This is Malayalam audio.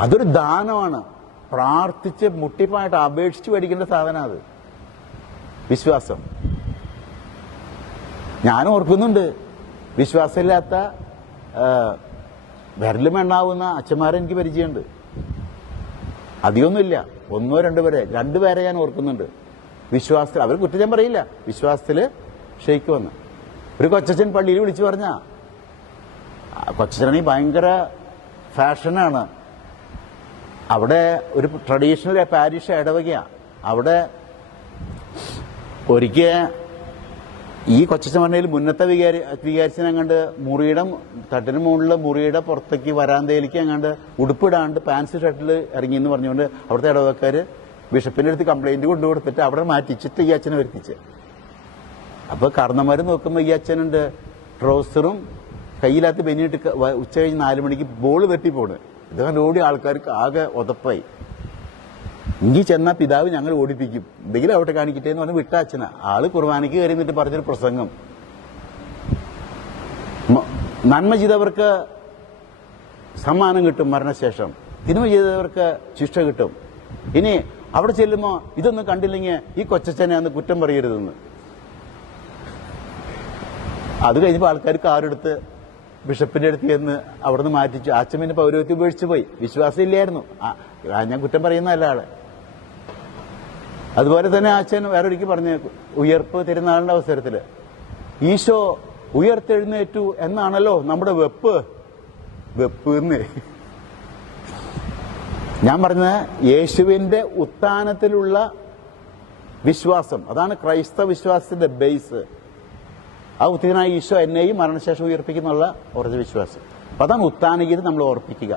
അതൊരു ദാനമാണ്. പ്രാർത്ഥിച്ച് മുട്ടിപ്പായിട്ട് അപേക്ഷിച്ച് മേടിക്കേണ്ട സാധനം അത്. വിശ്വാസം. ഞാൻ ഓർക്കുന്നുണ്ട് വിശ്വാസമില്ലാത്ത വിരലും എണ്ണാവുന്ന അച്ഛന്മാരെ എനിക്ക് പരിചയമുണ്ട്. അധികമൊന്നുമില്ല. ഒന്നോ രണ്ടു പേരെ രണ്ടുപേരെ ഞാൻ ഓർക്കുന്നുണ്ട്. വിശ്വാസത്തിൽ അവർ കുറ്റം ഞാൻ പറയില്ല. വിശ്വാസത്തിൽ ഷെയ്ക്ക് വന്ന്. ഒരു കൊച്ചച്ഛൻ പള്ളിയിൽ വിളിച്ചു പറഞ്ഞ കൊച്ചച്ഛനാണെങ്കിൽ ഭയങ്കര ഫാഷനാണ്. അവിടെ ഒരു ട്രഡീഷണൽ പാരിഷ് ഇടവകയാണ് അവിടെ ഒരിക്കൽ ഈ കൊച്ചച്ഛൻ പറഞ്ഞതിൽ മുന്നത്തെ വികാരി വികാരിച്ചനെ അങ്ങാണ്ട് മുറിയുടെ തട്ടിന് മുകളിൽ മുറിയുടെ പുറത്തേക്ക് വരാന്തയിലേക്ക് അങ്ങാണ്ട് ഉടുപ്പിടാണ്ട് പാൻസ് ഷർട്ടിൽ ഇറങ്ങി എന്ന് പറഞ്ഞുകൊണ്ട് അവിടുത്തെ ഇടവക്കാർ ബിഷപ്പിന്റെ അടുത്ത് കൊണ്ടു കൊടുത്തിട്ട് അവിടെ മാറ്റിച്ചിട്ട് ഈ അച്ഛനെ വരുത്തിച്ച്. അപ്പോൾ കർണന്മാർ നോക്കുമ്പോൾ ഈ അച്ഛനുണ്ട്. ട്രൗസറും കയ്യിലാത്ത ബെനിയിട്ട് ഉച്ച കഴിഞ്ഞ് നാല് മണിക്ക് ബോൾ തട്ടി ഇത് കണ്ട് ഓടി ആൾക്കാർക്ക് ആകെ ഒതപ്പായി ഇനി ചെന്ന പിതാവ് ഞങ്ങൾ ഓടിപ്പിക്കും. എന്തെങ്കിലും അവിടെ കാണിക്കട്ടെ എന്ന് പറഞ്ഞ് വിട്ട അച്ഛന. ആൾ കുർബാനയ്ക്ക് കയറി എന്നിട്ട് പറഞ്ഞൊരു പ്രസംഗം. നന്മ ചെയ്തവർക്ക് സമ്മാനം കിട്ടും മരണശേഷം. തിന്മ ചെയ്തവർക്ക് ശിക്ഷ കിട്ടും. ഇനി അവിടെ ചെല്ലുമ്പോ ഇതൊന്നും കണ്ടില്ലെങ്കിൽ ഈ കൊച്ചച്ഛനെ അന്ന് കുറ്റം പറയരുതെന്ന്. അത് കഴിഞ്ഞപ്പോൾ ആരുടെ കാറെടുത്ത് ബിഷപ്പിന്റെ അടുത്ത് ചെന്ന് അവിടുന്ന് മാറ്റിച്ചു. അച്ഛമ്മിന്റെ പൗരോഹിത്യം ഉപേക്ഷിച്ചു പോയി. വിശ്വാസം ഇല്ലായിരുന്നു ഞാൻ കുറ്റം പറയുന്നതല്ല ആൾ അതുപോലെ തന്നെ അച്ഛൻ വേറൊരിക്കൽ പറഞ്ഞു ഉയർപ്പ് തിരുനാളിന്റെ അവസരത്തിൽ ഈശോ ഉയർത്തെഴുന്നേറ്റു എന്നാണല്ലോ നമ്മുടെ വെപ്പ്. വെപ്പ് എന്ന്. ഞാൻ പറഞ്ഞ യേശുവിന്റെ ഉത്ഥാനത്തിലുള്ള വിശ്വാസം. അതാണ് ക്രൈസ്തവ വിശ്വാസത്തിന്റെ ബേസ്. ആ ഉത്തിനായ ഈശോ എന്നെയും മരണശേഷം ഉയർപ്പിക്കുന്നുള്ള ഉറച്ച വിശ്വാസം. അപ്പൊ അതാണ് ഉത്താനഗീതം നമ്മൾ ഓർപ്പിക്കുക